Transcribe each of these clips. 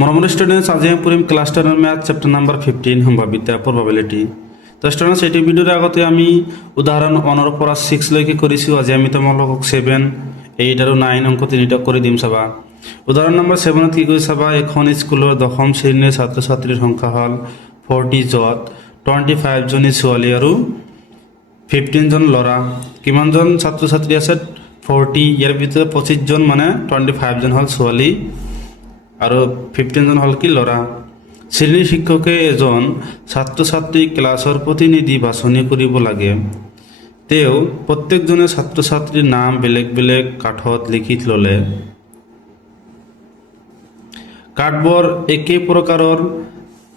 মৰমৰ ষ্টুডেণ্টছ আজি আমি পঢ়িম ক্লাছ 10 ম্যাথ চেপ্টাৰ নাম্বাৰ 15 সম্ভাৱিতা প্ৰবাবিলিটি। তো ষ্টুডেণ্টছ এইটো ভিডিঅ'ৰ আগতে আমি উদাহৰণ 1 ৰ পৰা 6 লৈকে কৰিছোঁ। আজি আমি তোমালোকক 7, 8 আৰু 9 অংক তিনিটা কৰি দিম চাবা। উদাহৰণ নম্বৰ 7 কি কৈছে চাবা, এখন স্কুলৰ দশম শ্ৰেণীৰ ছাত্ৰ ছাত্ৰীৰ সংখ্যা হ'ল 40 য'ত 25 জনী ছোৱালী আৰু 15 জন ল'ৰা। কিমানজন ছাত্ৰ ছাত্ৰী আছে? 40। ইয়াৰ ভিতৰত 25 জন মানে 25 জন হ'ল ছোৱালী আৰু 15 জন হ'ল কি ল'ৰা। শ্ৰেণীৰ শিক্ষকে এজন ছাত্ৰ ছাত্ৰীক ক্লাছৰ প্ৰতিনিধি বাছনি কৰিব লাগে। তেওঁ প্ৰত্যেকজনে ছাত্ৰ ছাত্ৰীৰ নাম বেলেগ বেলেগ কাঠত লিখি ল'লে। কাঠবোৰ একে প্ৰকাৰৰ।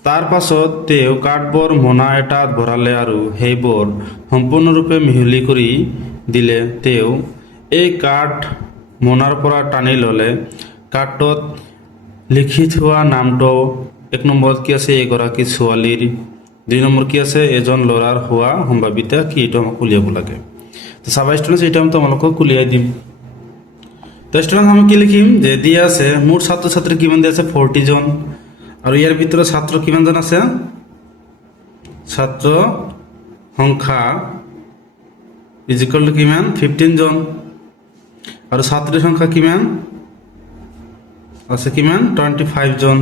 তাৰ পাছত তেওঁ কাঠবোৰ মোনা এটাত ভৰালে আৰু সেইবোৰ সম্পূৰ্ণৰূপে মিহলি কৰি দিলে। তেওঁ এই কাঠ মোনাৰ পৰা টানি ল'লে। কাঠত লিখি থোৱা নামটো 1 নম্বৰত কি আছে? এগৰাকী ছোৱালীৰ। 2 নম্বৰ কি আছে? এজন ল'ৰাৰ হোৱা সম্ভাৱিতা কি? এইটো আমাক উলিয়াব লাগে। তো চাবা ষ্টুডেণ্টছ, এইটো আমি তোমালোকক উলিয়াই দিম। তো ষ্টুডেণ্টছ আমি কি লিখিম যে দিয়া আছে মুঠ ছাত্ৰ ছাত্ৰী কিমান দিয়া আছে? 40 জন। আৰু ইয়াৰ ভিতৰত ছাত্ৰ কিমানজন আছে? ছাত্ৰ সংখ্যা ইজিকুৱেল টু কিমান? 15 জন। আৰু ছাত্ৰীৰ সংখ্যা কিমান আছে? কিমান? 25 জন।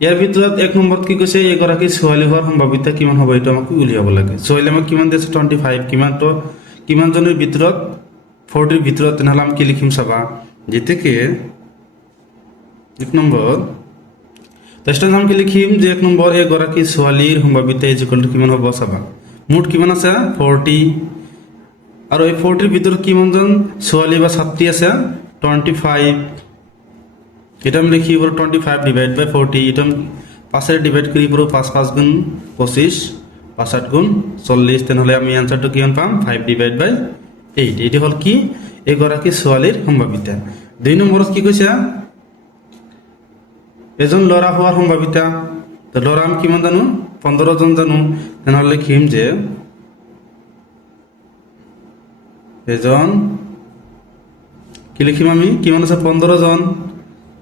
ইয়াৰ ভিতৰত 1 নম্বৰত কি কৈছে? এগৰাকী ছোৱালী হোৱাৰ সম্ভাৱিতা কিমান হ'ব? এইটো আমাক উলিয়াব লাগে। ছোৱালী আমাক কিমান দিছে? 25। কিমান জনেৰ ভিতৰত? 40ৰ ভিতৰত। তেনেহ'লে আমি কি লিখিম চাবা, যেতেকে 1 নম্বৰ টেষ্টত আমি কি লিখিম যে 1 নম্বৰ এগৰাকী ছোৱালীৰ সম্ভাৱিতা ইজিকুৱেল টু কিমান হ'ব চাবা। মুঠ কিমান আছে? 40। আৰু এই 40ৰ ভিতৰত কিমানজন ছোৱালী বা ছাত্ৰী আছে? 25। এটা আমি লিখি 25 ডিভাইড বাই 40। এটা 5 ডিভাইড কৰি 5 গুণ 25, 5 গুণ 40। তেনেহ'লে আমি এনসাৰটো কিমান পাম? 5 ডিভাইড বাই 8। এইটো হ'ল কি? এগৰাকী ছোৱালীৰ সম্ভাৱিতা। 2 নম্বৰত কি কৈছে? এজন ল'ৰা হোৱাৰ সম্ভাৱিতা। তো ল'ৰা আমি কিমান জানো? 15 জন জানো। তেনেহ'লে লিখিম যে এজন কি লিখিম আমি? কিমান আছে? 15 জন।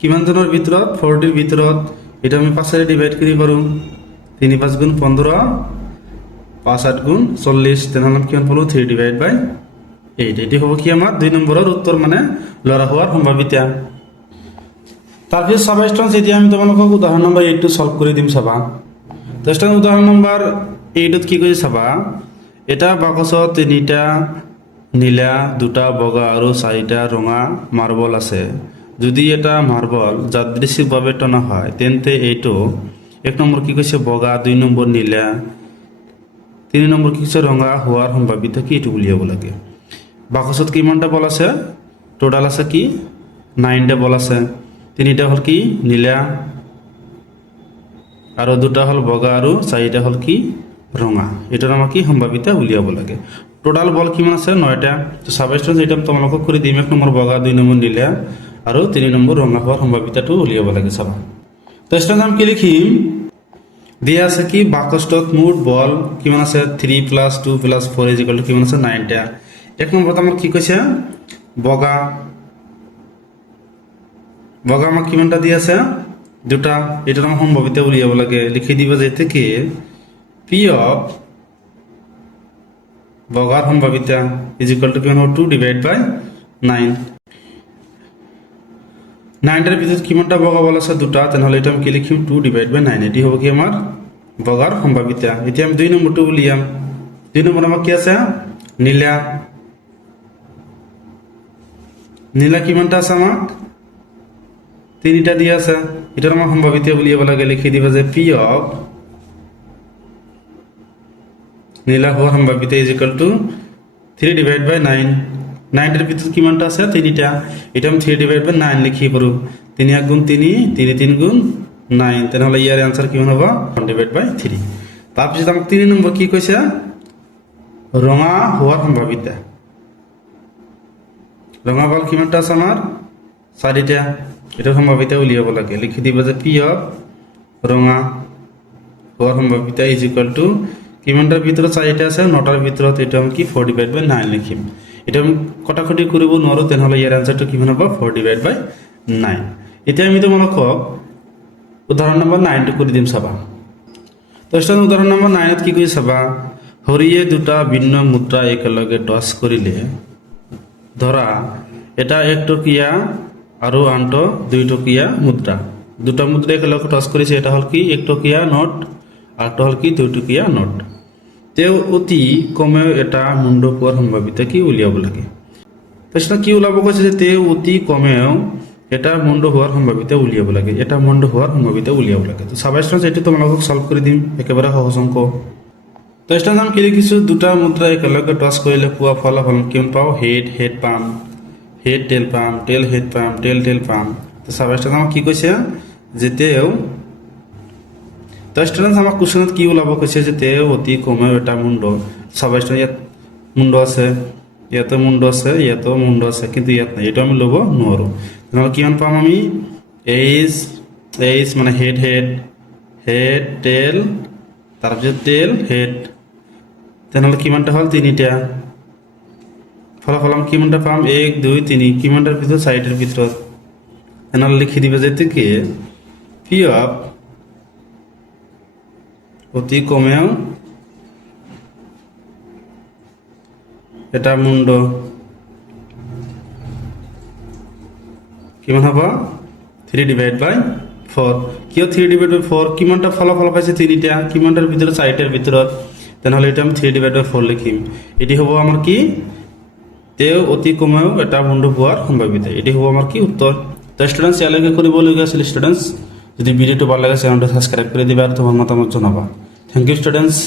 কিমান জনের ভিতৰত? 40ৰ ভিতৰত। এটা আমি 5 ডিভাইড কৰি পাৰোঁ। 3 5 গুণ 15, 5 8 গুণ 40। তেনেহ'লে কিমান পালোঁ? 3 ডিভাইড বাই 8। এটি হ'ব কি আমাৰ 2 নম্বৰৰ উত্তৰ, মানে ল'ৰা হোৱাৰ সম্ভাৱিতা। তাৰপিছত চাবা ষ্টুডেণ্টছ, এতিয়া আমি তোমালোকক উদাহৰণ নম্বৰ 8টো সলভ কৰি দিম চাবা। তো ষ্টুডেণ্টছ উদাহৰণ নম্বৰ 8ত কি কৈছে চাবা, এটা বাকচত 3টা নীলা, 2টা বগা আৰু 4টা ৰঙা মাৰ্বল আছে। যদি এটা মাৰ্বল যাদৃচ্ছিকভাৱে টনা হয় তেন্তে এইটো 1 নম্বৰ কি কৈছে? বগা, 2 নম্বৰ নীলা, 3 নম্বৰ কি কৈছে? ৰঙা হোৱাৰ সম্ভাৱিতা কি? এইটো উলিয়াব লাগে। বাকচত কিমানটা বল আছে? টোটাল আছে কি? 9টা বল আছে। 3টা হ'ল কি? নীলা, আৰু 2টা হ'ল বগা আৰু 4টা হ'ল কি? ৰঙা। এটাৰ আমাক কি সম্ভাৱিতা উলিয়াব লাগে। টোটাল বল কিমান আছে? 9টা। তো সাবস্টেন্স এটা তোমালোকক কৰি দিম। 1 নম্বৰ বগা, 2 নম্বৰ নীলা আৰু 3 নম্বৰ ৰঙা হোৱাৰ সম্ভাৱিতাটো উলিয়াব লাগে চাবা। তো ষ্টুডেন্টছ আমি কি লিখিম? দিয়া আছে কি বাকচটোত মুঠ বল কিমান আছে? 3 + 2 + 4 = কিমান আছে? 9টা। 1 নম্বৰত আমাৰ কি কৈছে? বগা। বগা আমাক কিমানটা দিয়া আছে? 2টা। এটাৰ আমাৰ সম্ভাৱিতা উলিয়াব লাগে। লিখি দিব যে থেকে P অফ বগাৰ সম্ভাৱিতা ইজিকুৱেল টু কিমান হ'ব? 2 ডিভাইড বাই 9। 9টাৰ ভিতৰত কিমানটা বগা বল আছে? 2টা। তেনেহ'লে এটা আমি কি লিখিম? 2 ডিভাইড বাই 9। এটি হ'ব কি আমাৰ বগাৰ সম্ভাৱিতা। এতিয়া আমি 2 নম্বৰটো উলিয়াম। 2 নম্বৰ আমাৰ কি আছে? নীলা। নীলা কিমানটা আছে? আমাক 3টা দিয়া আছে। এটার আমার সম্ভাৱিতা উলিয়াব লাগে। লিখি দিবা যে P অফ নীলা হোৱাৰ সম্ভাৱিতা ইজিকুৱেল টু 3 ডিভাইড বাই 9। 9টাৰ ভিতৰত কিমানটা আছে? 3টা। এটা আমি 3 ডিভাইড বাই 9 লিখি পাৰোঁ। 3 1 গুণ 3, 3 3 গুণ 9। তেনেহ'লে ইয়াৰ এনসাৰ কিমান হ'ব? 1 ডিভাইড বাই 3। তাৰপিছত আমাক 3 নম্বৰ কি কৈছে? ৰঙা হোৱাৰ সম্ভাৱিতা। ৰঙা বল কিমানটা আছে আমাৰ? 4টা। এটাৰ সম্ভাৱিতা উলিয়াব লাগে। লিখি দিব যে P অফ ৰঙা হোৱাৰ সম্ভাৱিতা ইজিকুৱেল টু কিমানটাৰ ভিতৰত? 4টা আছে। 9টাৰ ভিতৰত। এটা আমি কি 4 ডিভাইড বাই 9 লিখিম। এটা আমি কটাকটি কৰিব নোৱাৰোঁ। তেনেহ'লে ইয়াৰ এনসাৰটো কিমান হ'ব? 4 ডিভাইড বাই 9। এতিয়া আমি তোমালোকক উদাহৰণ নম্বৰ 9 কৰি দিম চাবা। তো ষ্টুডেণ্ট উদাহৰণ নম্বৰ 9 কি কৰি চাবা, হৰিয়ে দুটা ভিন্ন মুদ্ৰা একেলগে টছ কৰিলে, ধৰা এটা 1 টকীয়া আৰু আনটো 2 টকীয়া মুদ্ৰা, দুটা মুদ্ৰা একেলগে টছ কৰিছে, এটা হ'ল কি 1 টকীয়া নোট আৰু এটা হ'ল কি 2 টকীয়া নোট। তেওঁ অতি কমেও এটা মুণ্ড পোৱাৰ সম্ভাৱিতা কি উলিয়াব লাগে। তাৰপিছত কি ওলাব কৈছে যে তেওঁ অতি কমেও এটা মুণ্ড হোৱাৰ সম্ভাৱিতা উলিয়াব লাগে, এটা মুণ্ড হোৱাৰ সম্ভাৱিতা উলিয়াব লাগে। তো চাবা ষ্টুডেণ্টছ, এইটো তোমালোকক সলভ কৰি দিম, একেবাৰে সহজ অংক। তো ষ্টুডেণ্টছ আমি কি লিখিছোঁ, দুটা মুদ্ৰা একেলগে টছ কৰিলে পোৱা ফলাফল কিমান পাওঁ, হেড পাম, হেড টেইল পাম, টেইল হেড পাম, টেইল পাম। তো চাবা ষ্টুডেণ্টছ আমাক কি কৈছে যে তেওঁ, তো ষ্টুডেণ্টছ আমাক কুৱেশ্যনত কি ওলাব কৈছে যে তেওঁ অতি কমেও এটা মুণ্ড, চাবা ষ্টুডেণ্টছ ইয়াত মুণ্ড আছে, ইয়াতো মুণ্ড আছে, ইয়াতো মুণ্ড আছে, কিন্তু ইয়াত নাই, এইটো আমি ল'ব নোৱাৰোঁ। তেনেহ'লে কিমান পাম আমি, এইচ মানে হেড টেইল, তাৰপিছত টেইল হেড, তেনেহ'লে কিমানটা হ'ল 3টা। ফলাফল আমি কিমানটা পাম, 1 2 3, কিমানটাৰ ভিতৰত 4টাৰ ভিতৰত। তেনেহ'লে লিখি দিবা যে কি পি অফ অতি কমেও এটা মুণ্ড কিমান হ'ব, 3/4। কিয় 3/4, কিমানটা ফলাফল পাইছে 3টা, কিমানটাৰ ভিতৰত 4টাৰ ভিতৰত, তেনেহ'লে এটা আমি 3/4 লিখিম। এটি হ'ব আমাৰ কি, তেওঁ অতি কমেও এটা মুণ্ড পোৱাৰ সম্ভাৱিতা, এটি হ'ব আমাৰ কি উত্তৰ। তো ষ্টুডেণ্টছ ইয়ালৈকে কৰিবলগীয়া আছিল ষ্টুডেণ্টছ, যদি ভিডিওটো ভাল লাগে চেনেলটো সাবস্ক্ৰাইব কৰে দিবা আৰ তোমাৰ মতামত জানাবা। Thank you students.